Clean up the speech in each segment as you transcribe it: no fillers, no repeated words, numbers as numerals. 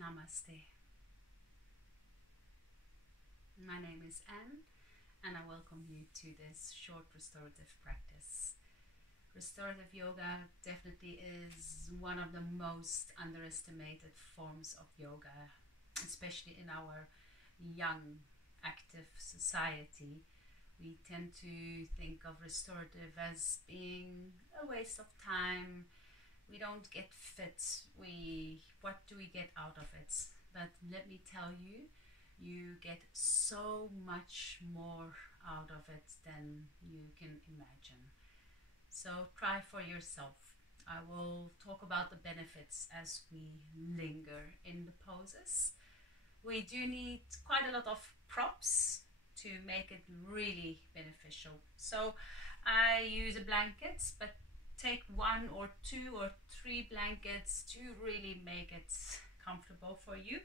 Namaste. My name is Anne and I welcome you to this short restorative practice. Restorative yoga definitely is one of the most underestimated forms of yoga, especially in our young, active society. We tend to think of restorative as being a waste of time. We don't get fit. What do we get out of it? But let me tell you, you get so much more out of it than you can imagine. So try for yourself. I will talk about the benefits as we linger in the poses. We do need quite a lot of props to make it really beneficial. So I use a blanket, but take 1 or 2 or 3 blankets to really make it comfortable for you.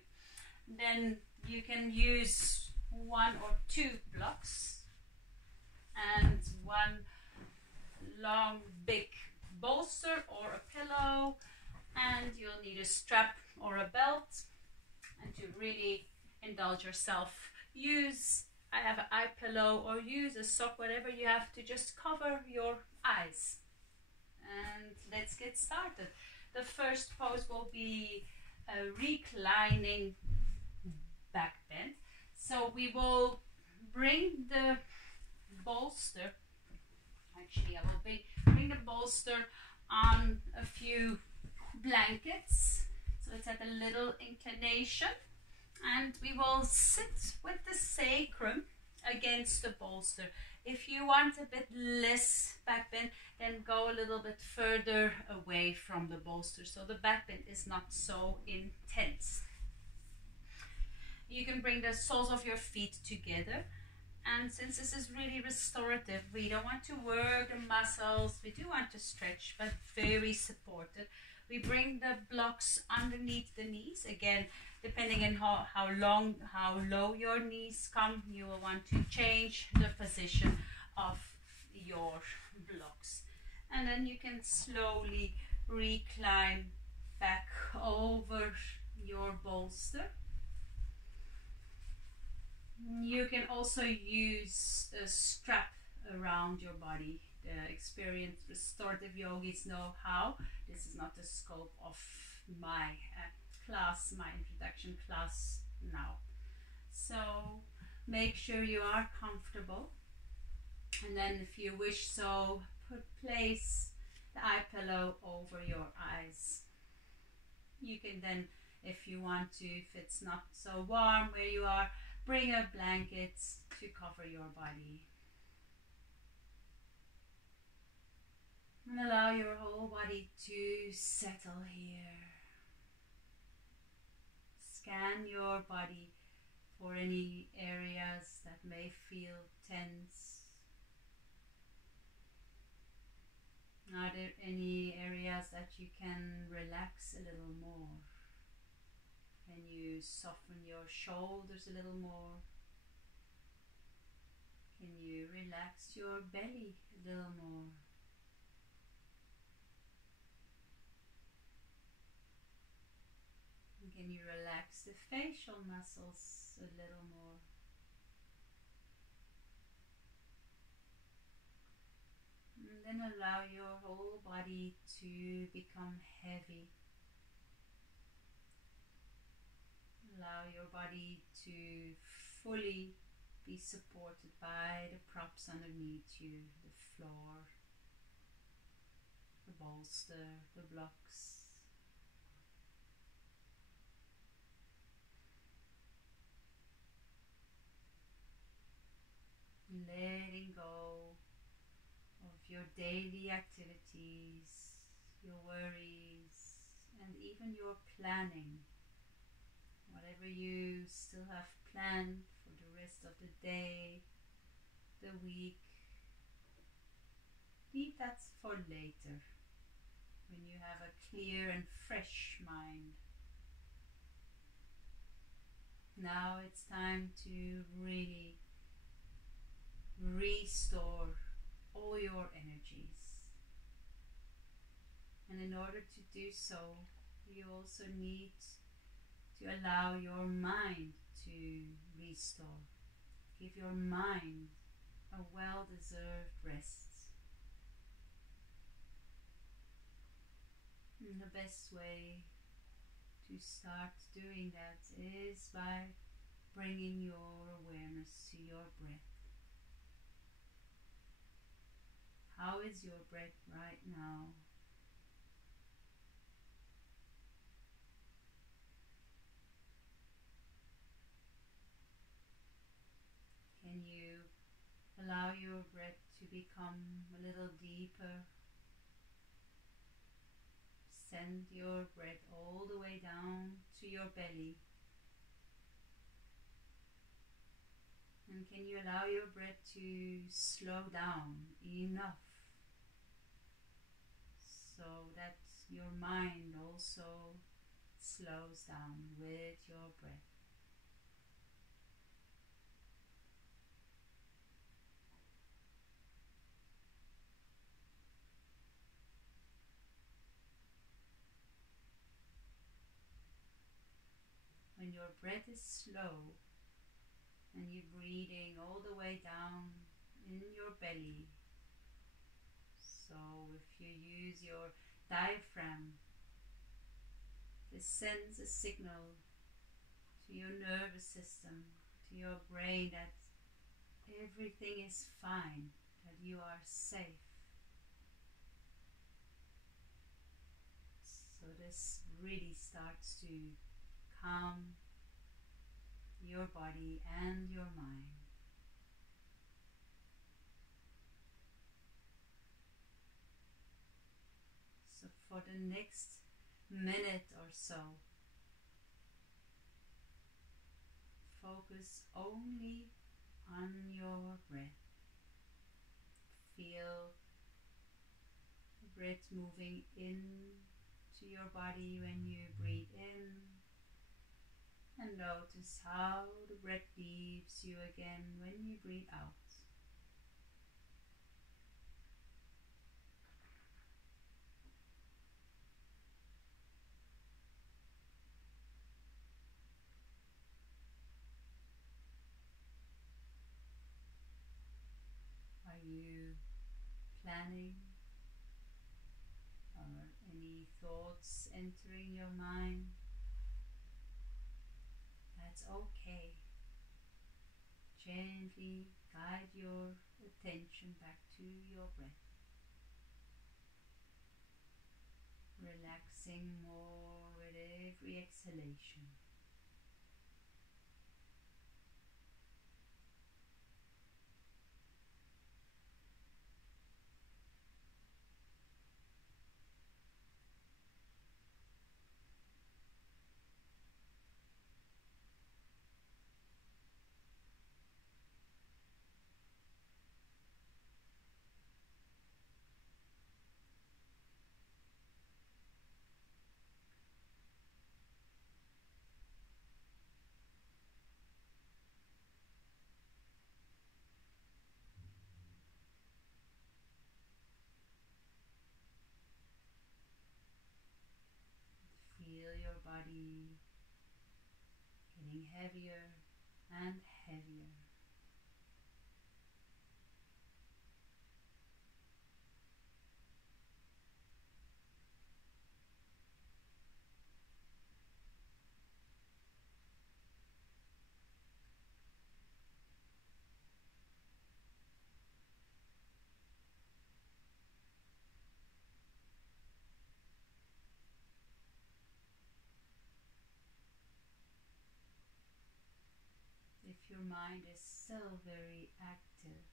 Then you can use 1 or 2 blocks and 1 long big bolster or a pillow, and you'll need a strap or a belt. And to really indulge yourself, I have an eye pillow or use a sock, whatever you have to just cover your eyes. And let's get started. The first pose will be a reclining back bend. So we will bring the bolster, actually I will bring the bolster on a few blankets. So it's at a little inclination. And we will sit with the sacrum against the bolster. If you want a bit less back bend, then go a little bit further away from the bolster, so the back bend is not so intense. You can bring the soles of your feet together, and since this is really restorative, we don't want to work the muscles, we do want to stretch, but very supported. We bring the blocks underneath the knees. Again, depending on how low your knees come, you will want to change the position of your blocks. And then you can slowly recline back over your bolster. You can also use a strap around your body. The experienced restorative yogis know how. This is not the scope of my class, my introduction class now. So make sure you are comfortable, and then if you wish so, place the eye pillow over your eyes. You can then, if you want to, if it's not so warm where you are, bring a blanket to cover your body. And allow your whole body to settle here. Scan your body for any areas that may feel tense. Are there any areas that you can relax a little more? Can you soften your shoulders a little more? Can you relax your belly a little more? Can you relax the facial muscles a little more? And then allow your whole body to become heavy. Allow your body to fully be supported by the props underneath you, the floor, the bolster, the blocks. Letting go of your daily activities, your worries, and even your planning. Whatever you still have planned for the rest of the day, the week, leave that for later, when you have a clear and fresh mind. Now it's time to really restore all your energies. And in order to do so, you also need to allow your mind to restore. Give your mind a well-deserved rest. And the best way to start doing that is by bringing your awareness to your breath. How is your breath right now? Can you allow your breath to become a little deeper? Send your breath all the way down to your belly. And can you allow your breath to slow down enough so that your mind also slows down with your breath? When your breath is slow and you're breathing all the way down in your belly, so if you use your diaphragm, this sends a signal to your nervous system, to your brain, that everything is fine, that you are safe. So this really starts to calm your body and your mind. So for the next minute or so, focus only on your breath. Feel the breath moving in to your body when you breathe in, and notice how the breath leaves you again when you breathe out. Are you planning, or any thoughts entering your mind? That's okay. Gently guide your attention back to your breath, relaxing more with every exhalation. Feel your body getting heavier and heavier. If your mind is still very active,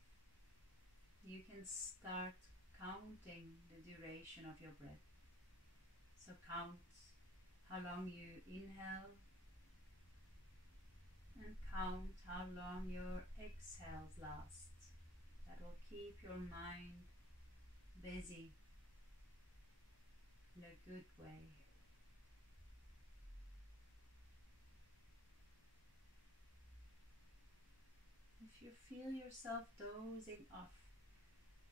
you can start counting the duration of your breath. So count how long you inhale and count how long your exhales last. That will keep your mind busy in a good way. If you feel yourself dozing off,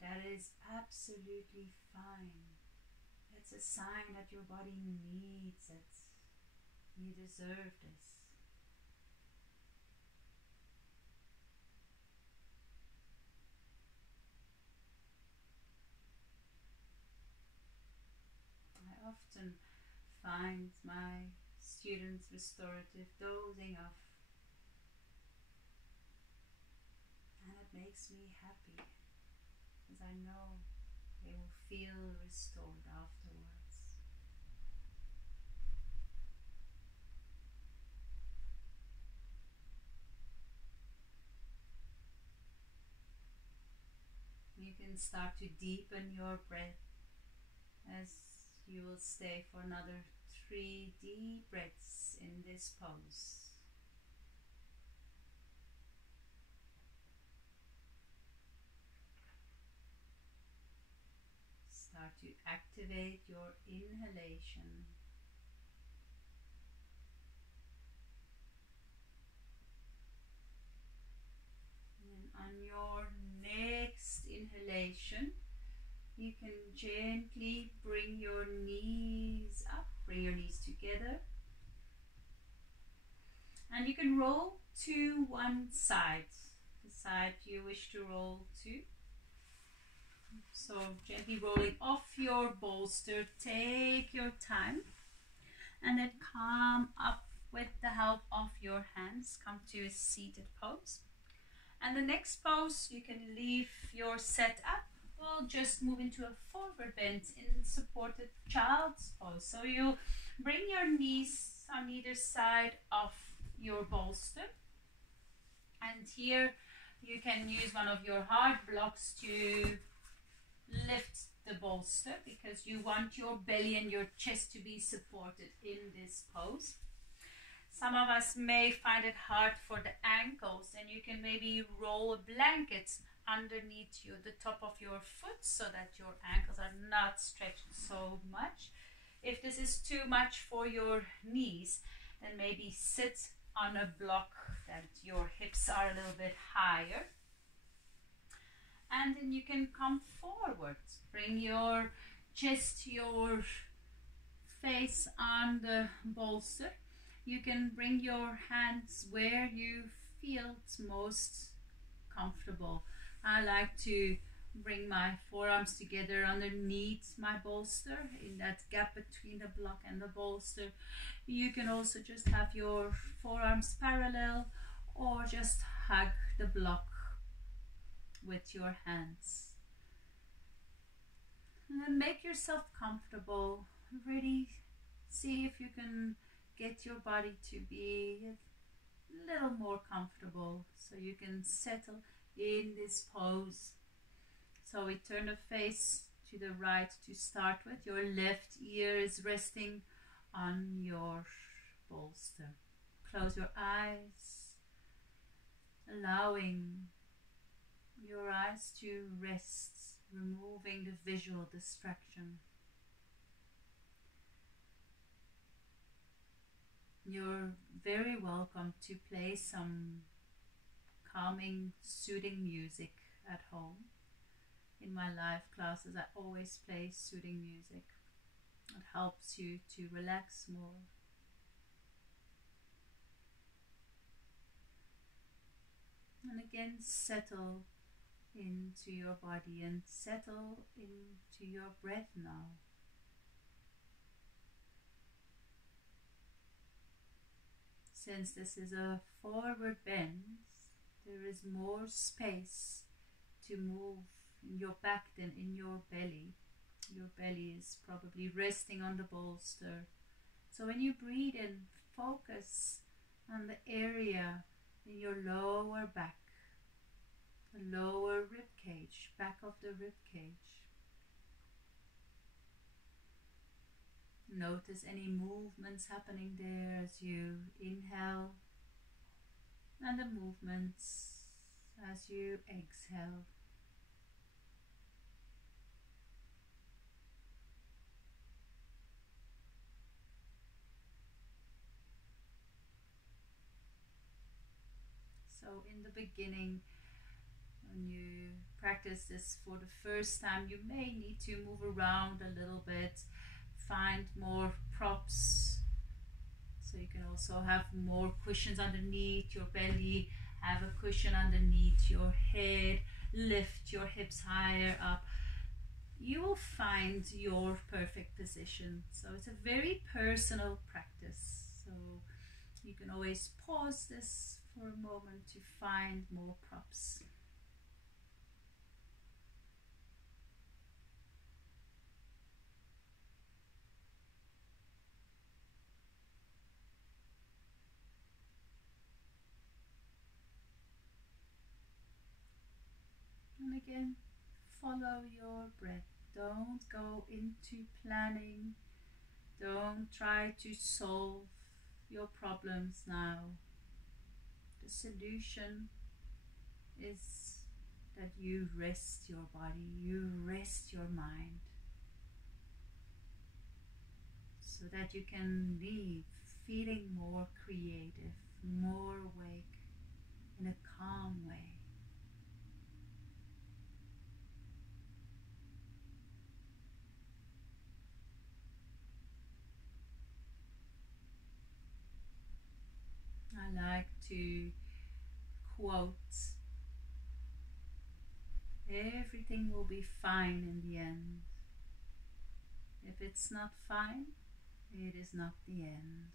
that is absolutely fine. That's a sign that your body needs it. You deserve this. I often find my students restorative dozing off, and it makes me happy because I know they will feel restored afterwards. You can start to deepen your breath as you will stay for another 3 deep breaths in this pose. Start to activate your inhalation. And on your next inhalation, you can gently bring your knees up, bring your knees together. And you can roll to one side, the side you wish to roll to. So gently rolling off your bolster, take your time, and then come up with the help of your hands. Come to a seated pose. And the next pose, you can leave your setup. We'll just move into a forward bend in supported child's pose. So you bring your knees on either side of your bolster. And here you can use one of your hard blocks to lift the bolster because you want your belly and your chest to be supported in this pose. Some of us may find it hard for the ankles, and you can maybe roll a blanket underneath the top of your foot so that your ankles are not stretched so much. If this is too much for your knees, then maybe sit on a block that your hips are a little bit higher. And then you can come forward. Bring your chest, your face on the bolster. You can bring your hands where you feel most comfortable. I like to bring my forearms together underneath my bolster in that gap between the block and the bolster. You can also just have your forearms parallel or just hug the block with your hands. And then make yourself comfortable. Really see if you can get your body to be a little more comfortable so you can settle in this pose. So we turn the face to the right to start with. Your left ear is resting on your bolster. Close your eyes, allowing your eyes to rest, removing the visual distraction. You're very welcome to play some calming, soothing music at home. In my live classes, I always play soothing music. It helps you to relax more. And again, settle into your body and settle into your breath now. Since this is a forward bend, there is more space to move in your back than in your belly. Your belly is probably resting on the bolster. So when you breathe in, focus on the area in your lower back, the lower rib cage, back of the rib cage. Notice any movements happening there as you inhale, and the movements as you exhale. So in the beginning, when you practice this for the first time, you may need to move around a little bit, find more props so you can also have more cushions underneath your belly, have a cushion underneath your head, lift your hips higher up. You will find your perfect position. So it's a very personal practice. So you can always pause this for a moment to find more props. And again, follow your breath. Don't go into planning. Don't try to solve your problems now. The solution is that you rest your body, you rest your mind, so that you can leave feeling more creative, more awake, in a calm way. I like to quote, everything will be fine in the end. If it's not fine, it is not the end.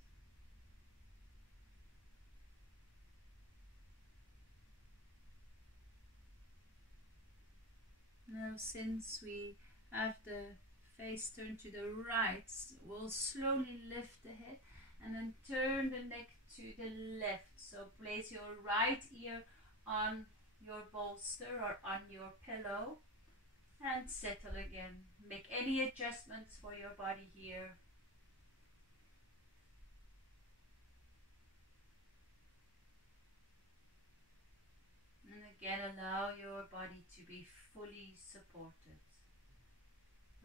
Now, since we have the face turned to the right, we'll slowly lift the head and then turn the neck to the left. So place your right ear on your bolster or on your pillow and settle again. Make any adjustments for your body here. And again, allow your body to be fully supported.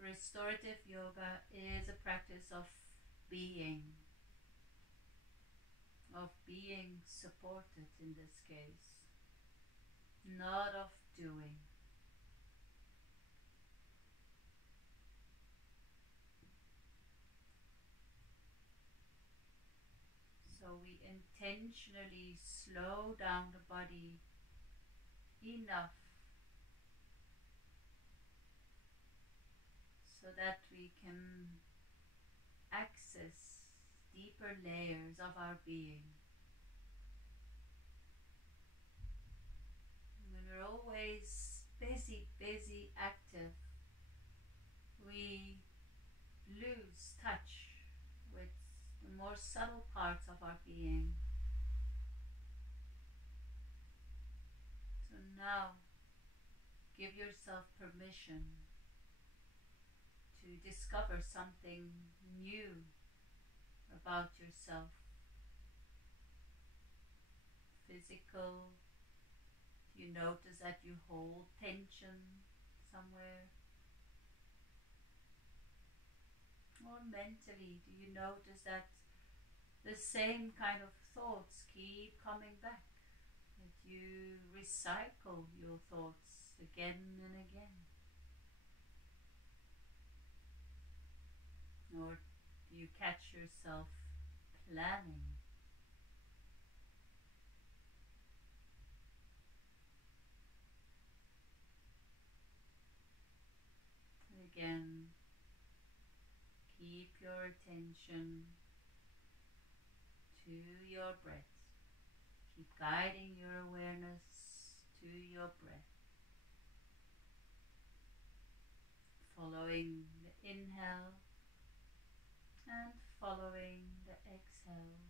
Restorative yoga is a practice of being supported in this case, not of doing. So we intentionally slow down the body enough so that we can access deeper layers of our being. When we're always busy, active, we lose touch with the more subtle parts of our being. So now, give yourself permission to discover something new about yourself. Physical, do you notice that you hold tension somewhere? Or mentally, do you notice that the same kind of thoughts keep coming back? That you recycle your thoughts again and again? Or do you catch yourself planning? And again, keep your attention to your breath. Keep guiding your awareness to your breath. Following the inhale and following the exhale.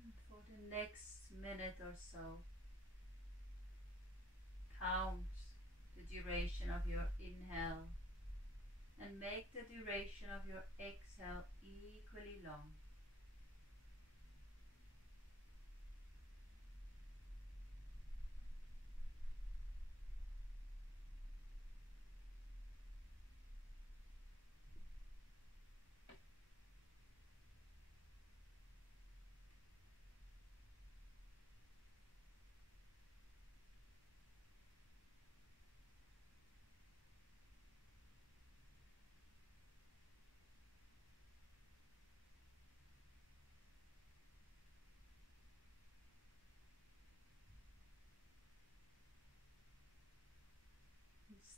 And for the next minute or so, count the duration of your inhale and make the duration of your exhale equally long.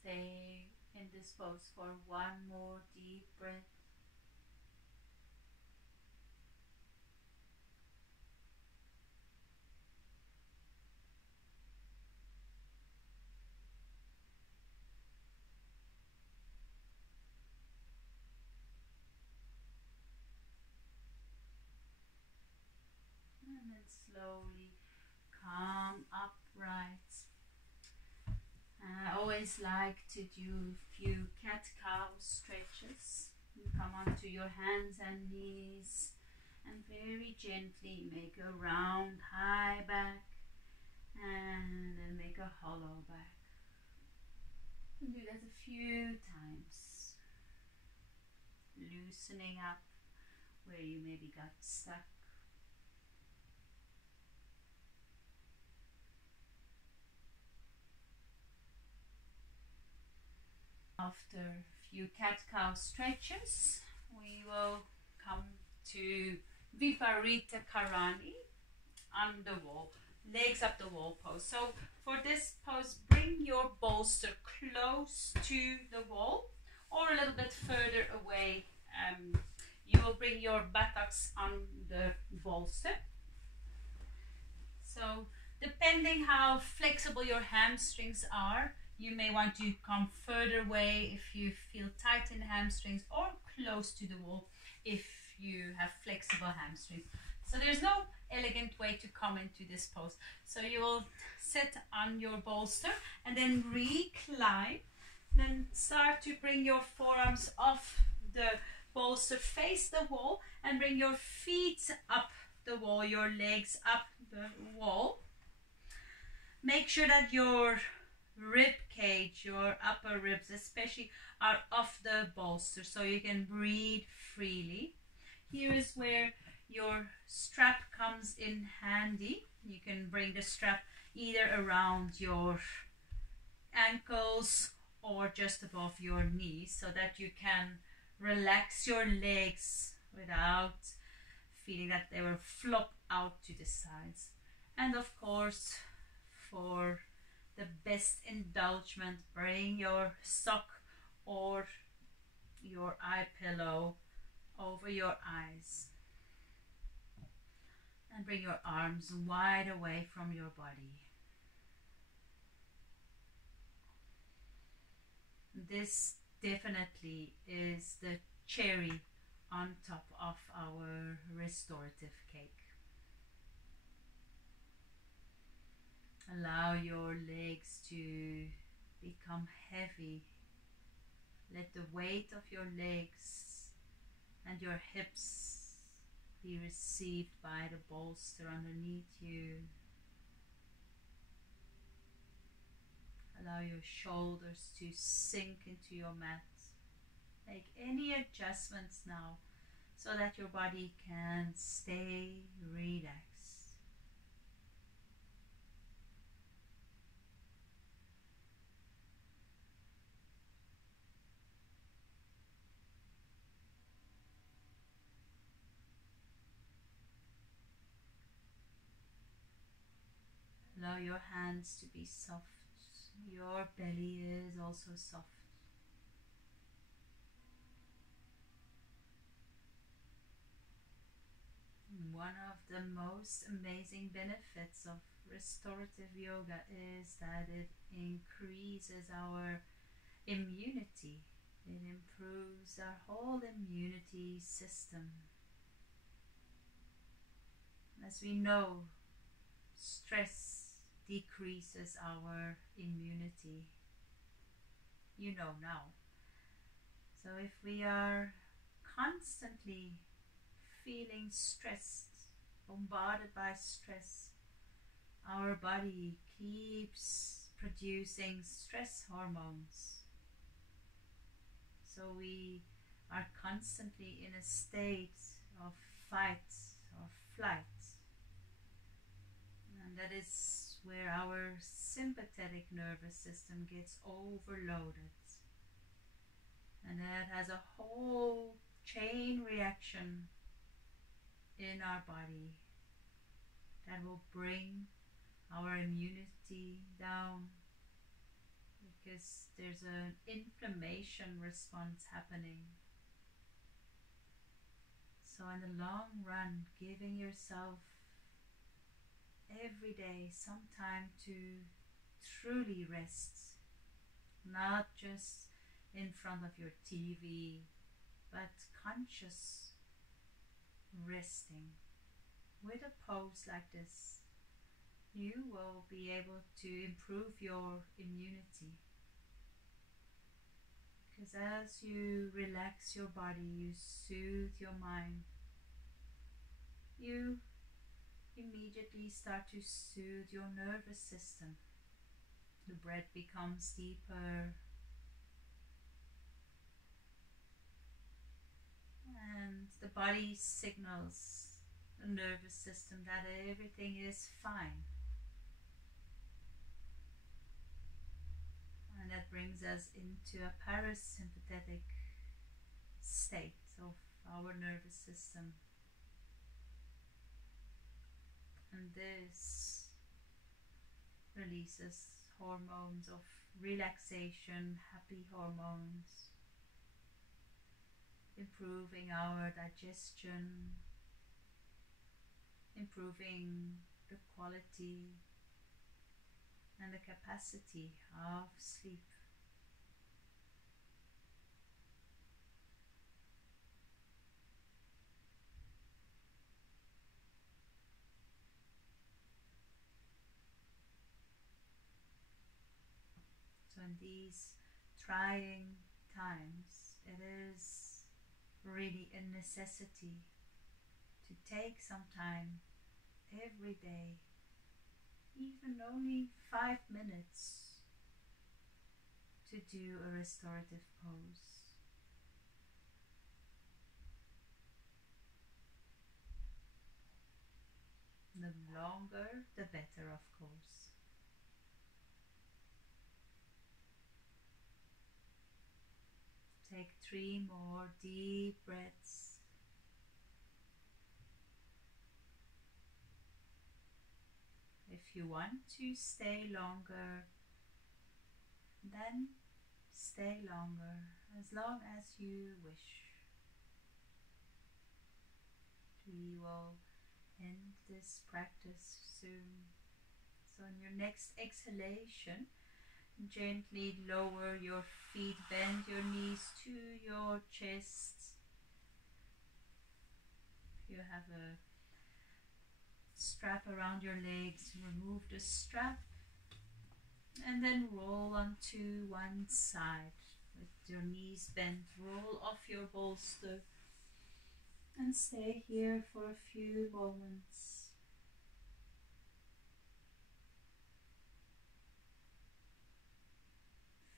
stay in this pose for one more deep breath. And then slowly come upright. I always like to do a few cat-cow stretches. You come onto your hands and knees and very gently make a round high back and then make a hollow back. And do that a few times. Loosening up where you maybe got stuck. After a few cat-cow stretches, we will come to Viparita Karani on the wall, legs up the wall pose. So for this pose, bring your bolster close to the wall or a little bit further away. You will bring your buttocks on the bolster. So depending how flexible your hamstrings are, you may want to come further away if you feel tight in the hamstrings, or close to the wall if you have flexible hamstrings. So there's no elegant way to come into this pose. So you will sit on your bolster and then recline. Then start to bring your forearms off the bolster, face the wall, and bring your feet up the wall, your legs up the wall. Make sure that your rib cage, your upper ribs especially, are off the bolster so you can breathe freely. Here is where your strap comes in handy. You can bring the strap either around your ankles or just above your knees so that you can relax your legs without feeling that they will flop out to the sides. And of course, for the best indulgement, bring your sock or your eye pillow over your eyes and bring your arms wide away from your body. This definitely is the cherry on top of our restorative cake. Allow your legs to become heavy. Let the weight of your legs and your hips be received by the bolster underneath you. Allow your shoulders to sink into your mat. Make any adjustments now so that your body can stay relaxed. Allow your hands to be soft. Your belly is also soft. One of the most amazing benefits of restorative yoga is that it increases our immunity. It improves our whole immunity system. As we know, stress decreases our immunity. You know now. So if we are constantly feeling stressed, bombarded by stress, our body keeps producing stress hormones. So we are constantly in a state of fight or flight. And that is where our sympathetic nervous system gets overloaded. And that has a whole chain reaction in our body that will bring our immunity down. It because there's an inflammation response happening. So in the long run, giving yourself every day some time to truly rest, not just in front of your TV, but conscious resting. With a pose like this, you will be able to improve your immunity. Because as you relax your body, you soothe your mind, you immediately start to soothe your nervous system. The breath becomes deeper, and the body signals the nervous system that everything is fine. And that brings us into a parasympathetic state of our nervous system. And this releases hormones of relaxation, happy hormones, improving our digestion, improving the quality and the capacity of sleep. So in these trying times, it is really a necessity to take some time every day, even only 5 minutes, to do a restorative pose. The longer, the better, of course. Take 3 more deep breaths. If you want to stay longer, then stay longer, as long as you wish. We will end this practice soon. So on your next exhalation, gently lower your feet, bend your knees to your chest. If you have a strap around your legs, remove the strap and then roll onto one side with your knees bent. Roll off your bolster and stay here for a few moments.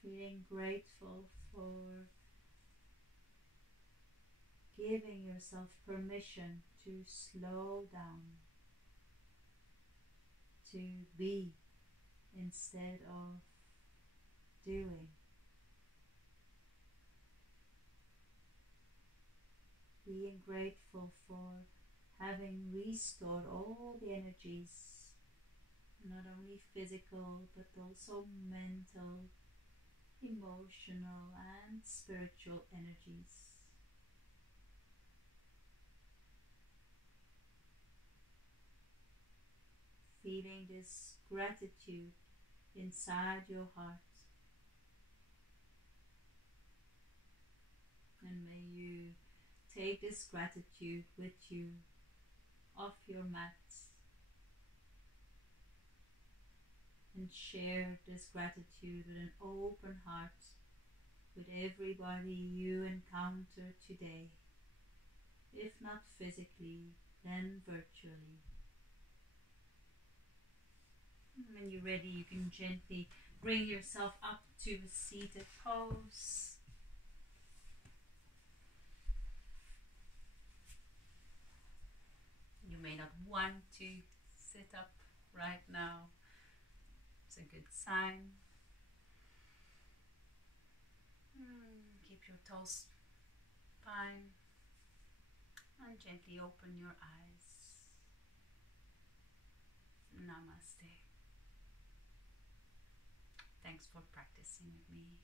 Feeling grateful for giving yourself permission to slow down, to be instead of doing. Being grateful for having restored all the energies, not only physical but also mental, emotional and spiritual energies. Feeling this gratitude inside your heart. And may you take this gratitude with you off your mat and share this gratitude with an open heart with everybody you encounter today. If not physically, then virtually. When you're ready, you can gently bring yourself up to a seated pose. You may not want to sit up right now. It's a good sign. Keep your toes fine and gently open your eyes. Namaste. thanks for practicing with me.